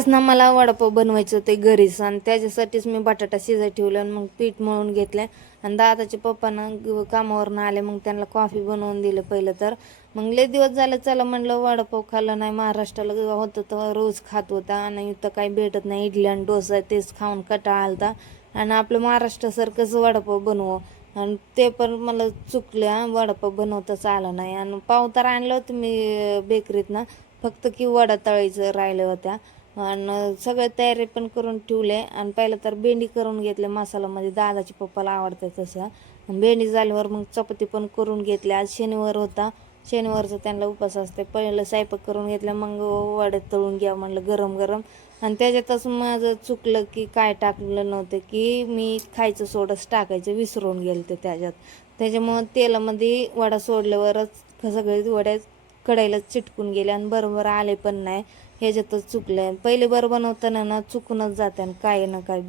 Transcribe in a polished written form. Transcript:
आज ना मला वडापाव बनवायचं होते घरीच आणि त्याच्यासाठीच मी बटाटा शिजाय ठेवला आणि मग पीठ मळून घेतलं आणि दादाच्या पप्पानं कामावरून आले, मग त्यांना कॉफी बनवून दिलं पहिलं. तर मग लय दिवस झालं चला म्हणलं वडापाव खाल्ला नाही, महाराष्ट्राला होतं तर रोज खात होता आणि इथं काही भेटत नाही, इडली आणि डोसा तेच खाऊन कंटाळा आलता आणि आपलं महाराष्ट्रासारखंच वडापाव बनवू. आणि ते पण मला चुकलं, वडापाव बनवताच आला नाही. आणि पाव तर आणलं होतं मी बेकरीत ना, फक्त की वडा तळायचं राहिलं होत्या. आणि सगळं तयारी पण करून ठेवले आणि पहिलं तर भेंडी करून घेतले मसाल्यामध्ये, दादाच्या पप्पाला आवडतं तसं. भेंडी झाल्यावर मग चपाती पण करून घेतली, आज शनिवार होता, शनिवारचं त्यांना उपास असते. पहिलं स्वयंपाक करून घेतलं, मग वडे तळून घ्या म्हणलं गरम गरम. आणि त्याच्यातच माझं चुकलं की काय टाकलं नव्हतं, की मी खायचं सोडच टाकायचं विसरून गेले ते त्याच्यात. त्याच्यामुळं तेलामध्ये वडा सोडल्यावरच सगळे वड्या कढईला चिटकून गेले आणि बरोबर आले पण नाही. ह्याच्यातच चुकलं. पहिले बरं बनवताना ना चुकूनच जाते आणि काय ना काय